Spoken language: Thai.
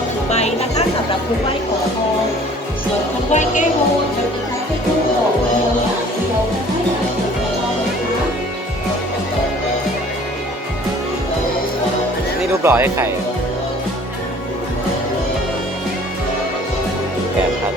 คนไหว้ขอทองส่วนคนไหว้แก้บนเราจะใช้แค่ทูบดอกเดียวอย่างเดียวจะไม่ใองนะคะนี่รูปหล่อให้ใครแกะครับ